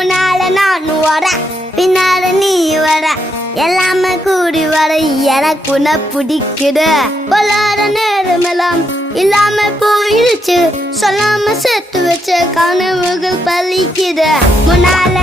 முன்னால நான் வர பின்னால நீ வர எல்லாமே கூடி வர எனக்கு உன்னை பிடிக்குது பொல்லாத நேரமெல்லாம் இல்லாம போயிடுச்சு சொல்லாம சேர்த்து வச்ச கனவுகள் பலிக்குது முன்னால